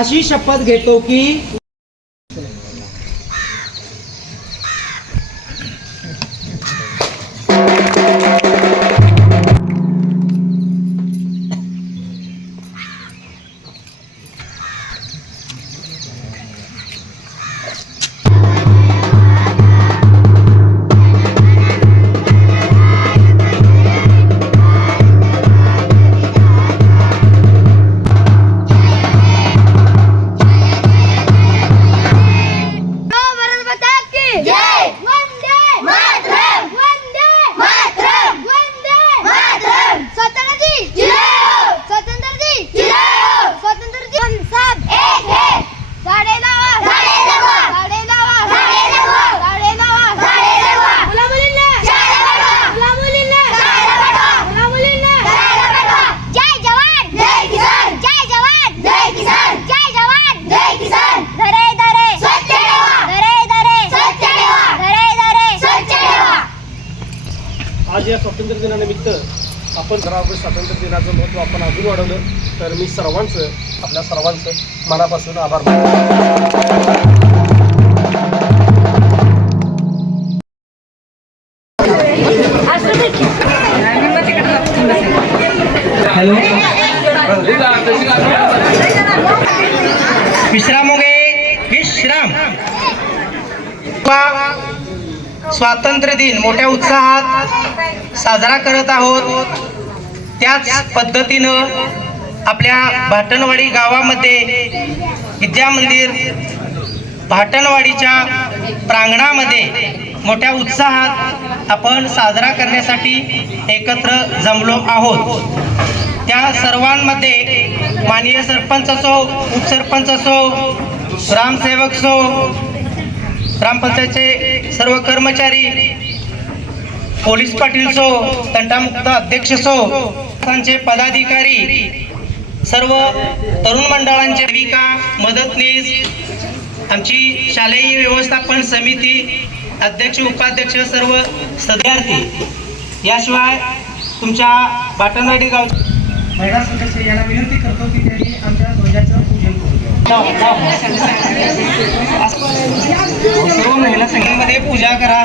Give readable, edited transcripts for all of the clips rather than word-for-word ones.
अशी शपथ घेतो की आज या स्वातंत्र्य दिनानिमित्त आपण 15 ऑगस्ट स्वातंत्र्य दिनाचं महत्त्व आपण अजून वाढवलं तर मी आपल्या सर्वांचं मनापासून आभार मानतो. हॅलो विश्राम हो गए विश्राम. स्वातंत्र्य दिन मोठ्या उत्साहात साजरा करत आहोत. त्याच पद्धतीनं आपल्या भाटणवाडी गावामध्ये विद्या मंदिर भाटणवाडीच्या प्रांगणामध्ये मोठ्या उत्साहात आपण साजरा करण्यासाठी एकत्र जमलो आहोत. त्या सर्वांमध्ये माननीय सरपंच असो, उपसरपंच असो, ग्रामसेवक असो, ग्रामपंचायतचे सर्व कर्मचारी, पोलीस पाटील असो, तंटामुक्त अध्यक्ष असो, त्यांचे पदाधिकारी, सर्व तरुण मंडळांचे सेविका, मदतनीस, आमची शालेय व्यवस्थापन समिती अध्यक्ष, उपाध्यक्ष, सर्व सदस्यार्थी, याशिवाय तुमच्या भाटणवाडी गाव महिला सदस्य यांना विनंती करतो की त्यांनी आमच्या ध्वजाचं पूजन करू. सर्व महिला संघामध्ये पूजा करा.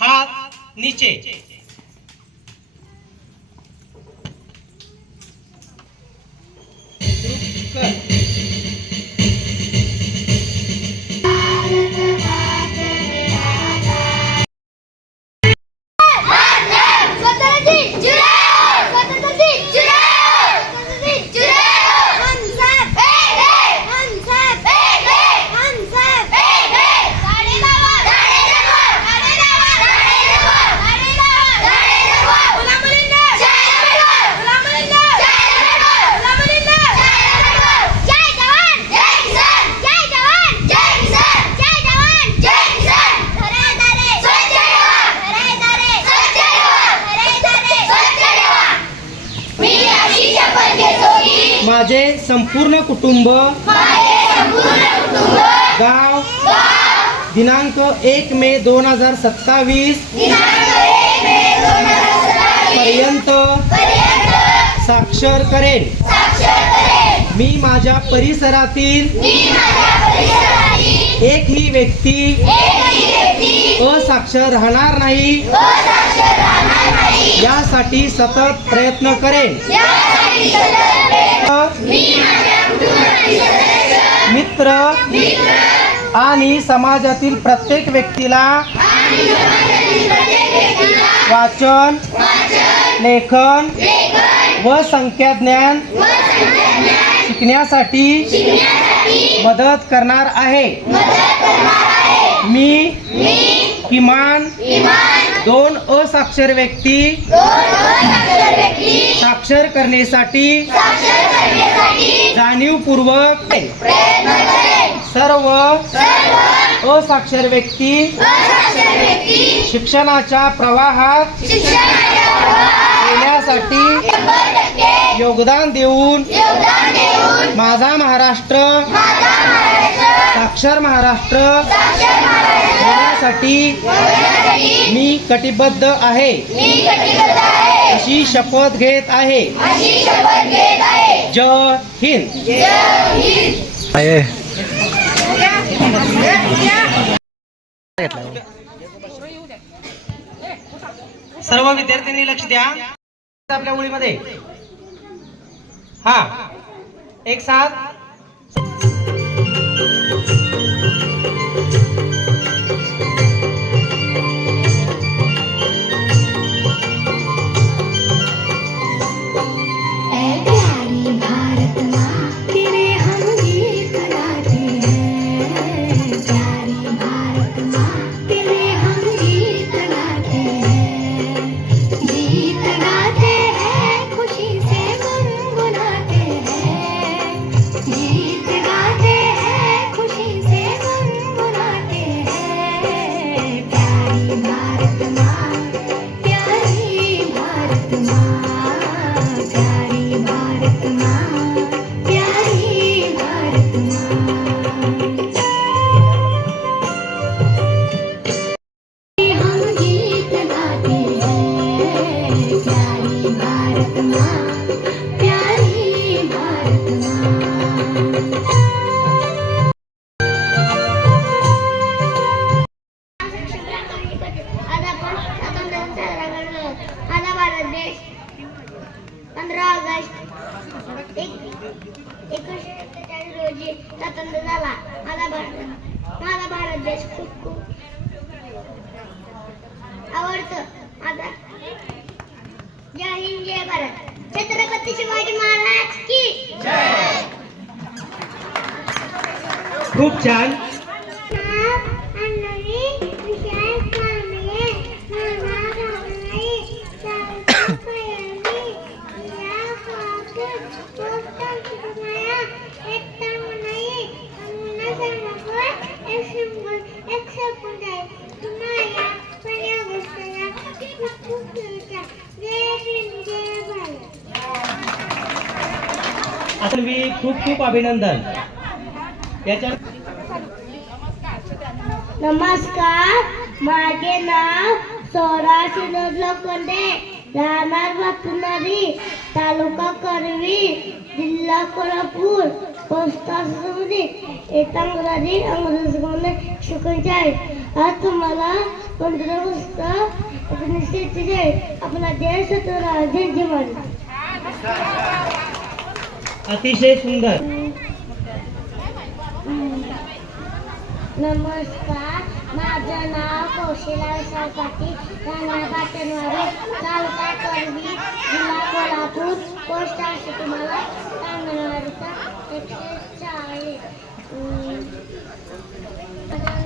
हाथ नीचे. संपूर्ण कुटुंब गाव दिनांक 1 मे 2027 पर्यंत साक्षर करेन. मी माझ्या परिसरातील एकही व्यक्ती असाक्षर राहणार नाही यासाठी सतत प्रयत्न करेन. मित्र आणि समाजातील प्रत्येक व्यक्तीला वाचन, लेखन व संख्याज्ञान शिकण्यासाठी मदत करणार आहे. मी किमान 2 असाक्षर व्यक्ती साक्षर करण्यासाठी जाणीवपूर्वक सर्व असाक्षर व्यक्ती शिक्षणाच्या प्रवाहात येण्यासाठी योगदान देऊन माझा महाराष्ट्र साक्षर महाराष्ट्र होण्यासाठी मी कटिबद्ध आहे अशी शपथ घेत आहे. जय हिंद. सर्व विद्यार्थ्यांनी लक्ष द्या आपल्या ओळीमध्ये. हा एक साथ रोजी स्वातंत्र्य झाला. माझा भारत देश खूप आवडतं. आता जय हिंद जय भारत. छत्रपती शिवाजी महाराज की जय. खूप छान. खूप खूप अभिनंदन. याच्या नमस्कार, माझे नाव सौरा शिनोद लोखंडे, राहणार भातुनारी, तालुका करवी, जिल्हा कोल्हापूर, पोस्टामध्ये येता इंग्रजी शिकायचे आहे. आज तुम्हाला 15 ऑगस्ट 1947 आपला देश स्वतंत्र जयंती मानला. अतिशय सुंदर. नमस्कार, माझं नाव कौशल्या विशाल पाटील, राहणार भातनवाडी, तालुका करवी, जिल्हा कोल्हापूर, पोस्ट आहे तुम्हाला तांदळवाडीचा 140.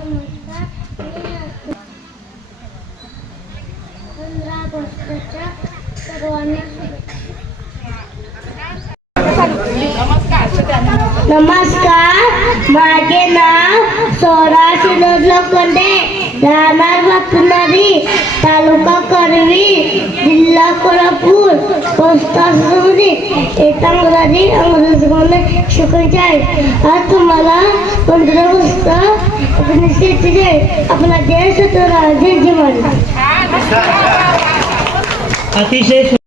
नमस्कार, मी 15 ऑगस्टच्या सर्वांना नमस्कार, माझे नाव सौरा शिनोद लोखंडे, राहणार भातुनारी, तालुका करवी, जिल्हा जिल्हा कोल्हापूर पोस्ट इंग्रजी इंग्रजी 139 आज तुम्हाला 15 पुस्तक अपने शेतीचे आपला देश तो राजे जीवन अतिशय